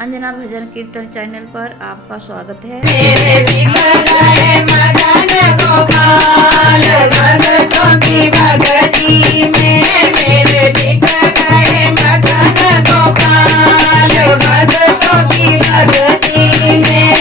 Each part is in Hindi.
अंजना भजन कीर्तन चैनल पर आपका स्वागत है। मेरे मदन गोपाल भक्तों की भक्ति में, मेरे बिक गए मदन गोपाल भक्तों की भक्ति में।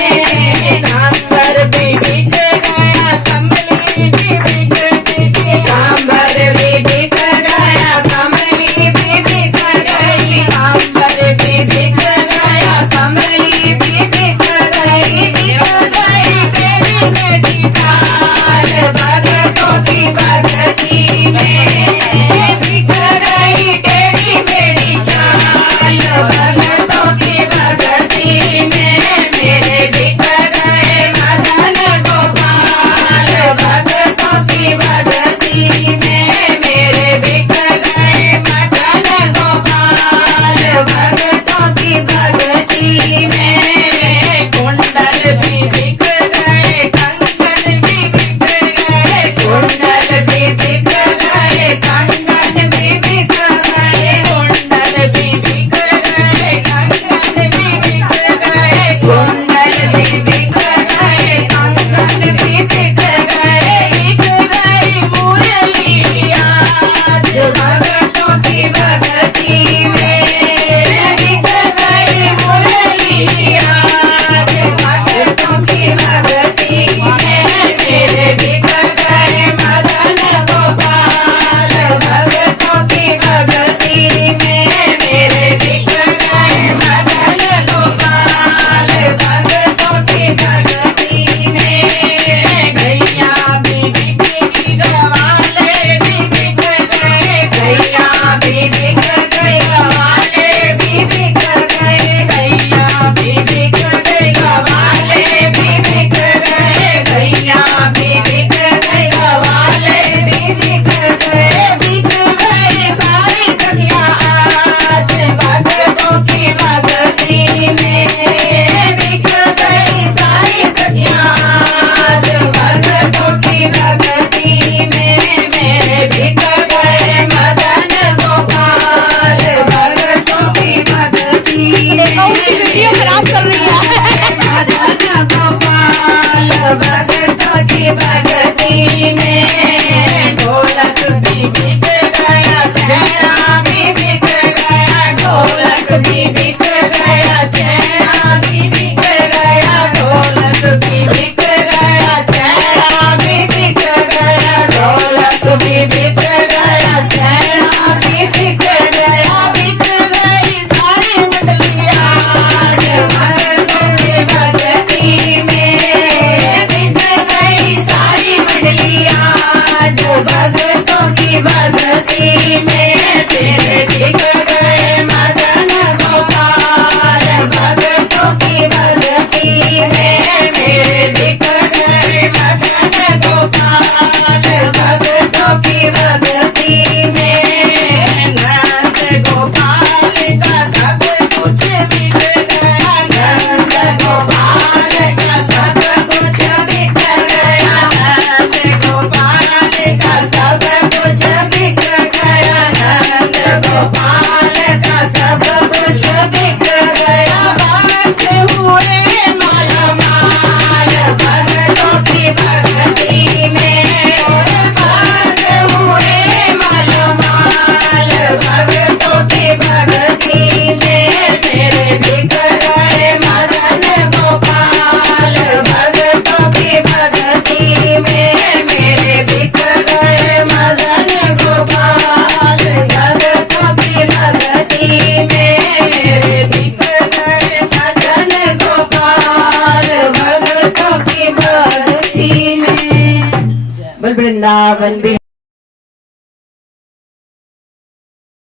कांबर भी बिक गया, कमली भी बिक गई, कांबर भी बिक गया, कमली भी बिक गई, कांबर भी बिक गया, कमली भी बिक गई, बिक गई तेरी बेटी चाल भक्तों की भक्ति में, बिक गई तेरी बेटी चाल भक्तों की भक्ति में। मेरे बिक गए मदन गोपाल भक्तों की भक्ति में, मेरे बिक गए मदन गोपाल भक्तों की भक्ति में। कुंडल भी बिक गए, कंगन भी बिक गए, कुंडल भी बिक गए, कंगन भी बिक गए, कुंडल भी बिक गए, कंगन भी बिक गए, कुंडल भी बिक गए, कंगन भी बिक गए, बिक गई मुरली आज भक्तों की भक्ति में, बिक गई मुरली आज भक्तों की भक्ति में। मेरे बिक गए मदन गोपाल भक्तों की भक्ति में, मेरे बिक गए मदन गोपाल भक्तों की भक्ति में। गैया भी बिक गई, गवाले भी बिक गए, गैया भी बिक गई, गवाले भी बिक गए, गैया भी बिक गई, गवाले भी बिक गए, गैया भी बिक गई, गवाले भी बिक गए, बिक गई सारी सखियां आज भक्तों की भक्ति में, बिक गई सारी सखियां आज भक्तों की भक्ति में। मेरे बिक गए मदन गोपाल भक्तों की भक्ति में, वीडियो खराब कर रही है। मदन गोपाल भक्तों की भक्ति में। ढोलक भी बिक गया, छैना भी बिक गया, ढोलक भी बिक गया, छैना भी बिक गया, ढोलक भी बिक गया, छैना भी बिक गया, ढोलक भी बिक गया, छैना भी बिक गया, बिक गई सारी मंडलियां आज भक्तों की भक्ति में, बिक गई सारी मंडलियां आज भक्तों की भक्ति में। तेरे बिक गए मदन गोपाल भक्तों की भक्ति में, मेरे बिक गए मदन गोपाल भक्तों की भक्ति में। नंद गोपाल का सब कुछ बिक गया, नंद गोपाल का सब कुछ बिक गया, नंद गोपाल का सब कुछ बिक गया, नंद गोपाल का सब कुछ बिक गया। बात हुए मालामाल भक्तों की भक्ति में, और बात हुए मालामाल भक्तों की भक्ति में। मेरे बिक गए मदन गोपाल भक्तों की भक्ति में, मेरे बिक गए मदन गोपाल भक्तों की भक्ति में, मेरे बिक गए मदन गोपाल भक्तों की भक्ति में। वृंदावन